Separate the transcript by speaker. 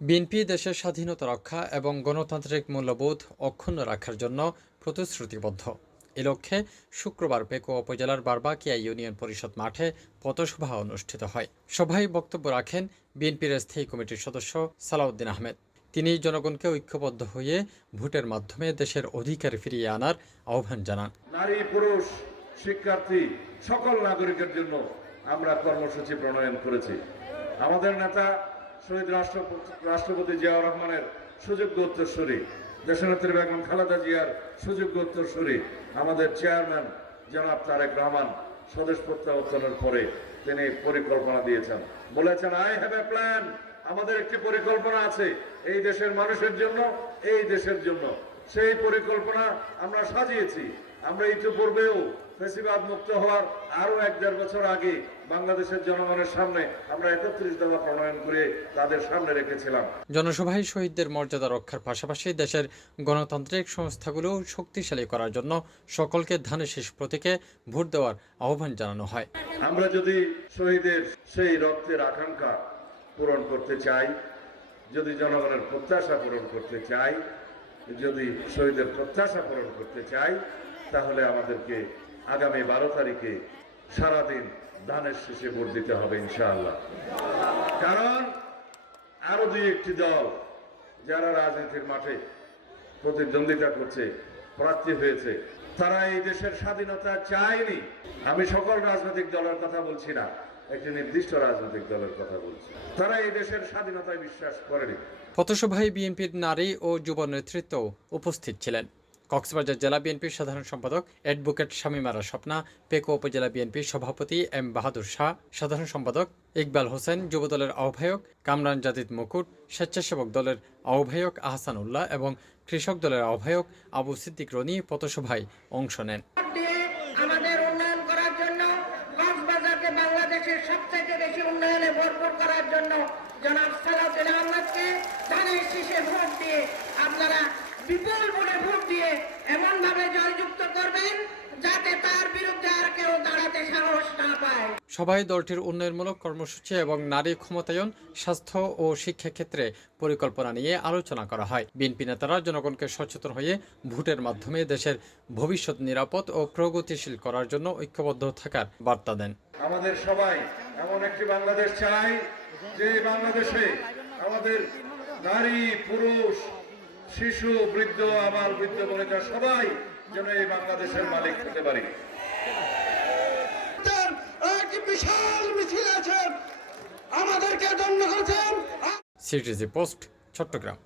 Speaker 1: BNP দেশের স্বাধীনতা রক্ষা এবং গণতান্ত্রিক মূল্যবোধ অক্ষুণ্ণ রাখার জন্য প্রতিশ্রুতিবদ্ধ। এ লক্ষ্যে শুক্রবার পেকো উপজেলার বারবাকিয়া ইউনিয়ন পরিষদ মাঠে পথসভা অনুষ্ঠিত হয়। সভায় বক্তব্য রাখেন বিএনপির স্থায়ী কমিটির সদস্য সালাউদ্দিন আহমেদ। তিনি জনগণকে ঐক্যবদ্ধ হয়ে ভোটের মাধ্যমে দেশের অধিকার ফিরিয়ে আনার আহ্বান জানান।
Speaker 2: নারী, পুরুষ, শিক্ষার্থী, সকল নাগরিকের জন্য আমরা কর্মসূচি প্রণয়ন করেছি। আমাদের নেতা শহীদ রাষ্ট্রপতি রাষ্ট্রপতি জিয়াউর রহমানের সুযোগ্য উত্তরসূরি, দেশনেত্রী বেগম খালেদা জিয়ার সুযোগ্য উত্তরসূরি, আমাদের চেয়ারম্যান জনাব তারেক রহমান স্বদেশ প্রত্যাবর্তনের পরে তিনি পরিকল্পনা দিয়েছেন। বলেছেন আই হ্যাভ এ প্ল্যান আমাদের একটি পরিকল্পনা আছে এই দেশের মানুষের জন্য এই দেশের জন্য। সেই পরিকল্পনা আমরা সাজিয়েছি। আমরা ইতিপূর্বেও ফেসিবাদ মুক্ত হওয়ার আরও এক দেড় বছর আগে বাংলাদেশের জনগণের সামনে আমরা একত্রিশ দফা প্রণয়ন করে তাদের সামনে রেখেছিলাম।
Speaker 1: জনসভায় শহীদদের মর্যাদা রক্ষার পাশাপাশি দেশের গণতান্ত্রিক সংস্থাগুলো শক্তিশালী করার জন্য সকলকে ধানের শেষ প্রতীকে ভোট দেওয়ার আহ্বান জানানো হয়।
Speaker 2: আমরা যদি শহীদের সেই রক্তের আকাঙ্ক্ষা পূরণ করতে চাই, যদি জনগণের প্রত্যাশা পূরণ করতে চাই, যদি শহীদের প্রত্যাশা পূরণ করতে চাই, তাহলে আমাদেরকে আগামী বারো তারিখে সারাদিন ধানের শেষে ভোট দিতে হবে ইনশাআল্লাহ। কারণ আরও দুই একটি দল যারা রাজনীতির মাঠে প্রতিদ্বন্দ্বিতা করছে, প্রার্থী হয়েছে, তারা এই দেশের স্বাধীনতা চায়নি। আমি সকল রাজনৈতিক দলের কথা বলছি না। একটি নির্দিষ্ট রাজনৈতিক দলের কথা বলছি। তারা এই দেশের স্বাধীনতায় বিশ্বাস করেনি।
Speaker 1: পথসভায় বিএনপির নারী ও যুব নেতৃত্ব উপস্থিত ছিলেন। কক্সবাজার জেলা বিএনপির সাধারণ সম্পাদক অ্যাডভোকেট শামীমারা স্বপ্না, পেকো উপজেলা বিএনপির সভাপতি এম বাহাদুর শাহ, সাধারণ সম্পাদক ইকবাল হোসেন, যুবদলের আহ্বায়ক কামরান জাদিদ মুকুট, স্বেচ্ছাসেবক দলের আহ্বায়ক আহসান উল্লাহ এবং কৃষক দলের আহ্বায়ক আবু সিদ্দিক রনি পথসভায় অংশ নেন
Speaker 3: দিয়ে আমাদের উন্নয়ন করার জন্য কক্সবাজারকে সবথেকে বেশি উন্নয়নে ভরপুর করার জন্য জনাব সালাউদ্দিন আহমদকে ধানের শীষে ভোট দিয়ে আপনারা বিপুল ভোটে ভোট দিয়ে এমন ভাবে জয়যুক্ত করবেন যাতে তার বিরুদ্ধে আর কেউ দাঁড়াতে সাহস না পায়।
Speaker 1: সভায় দলটির উন্নয়নমূলক কর্মসূচি এবং নারী ক্ষমতায়ন, স্বাস্থ্য ও শিক্ষা ক্ষেত্রে পরিকল্পনা নিয়ে আলোচনা করা হয়। বিএনপি নেতারা জনগণকে সচেতন হয়ে ভোটের মাধ্যমে দেশের ভবিষ্যৎ নিরাপদ ও প্রগতিশীল করার জন্য ঐক্যবদ্ধ থাকার বার্তা দেন।
Speaker 2: আমাদের সবাই এমন একটি বাংলাদেশ চাই যে বাংলাদেশে আমাদের নারী পুরুষ শিশু বৃদ্ধ আমার বৃদ্ধ বনিতা সবাই যেন এই বাংলাদেশের মালিক হতে পারি।
Speaker 4: বিশাল মিছিল আছে। আমাদেরকে করেছেন।
Speaker 1: CTG post Chattogram.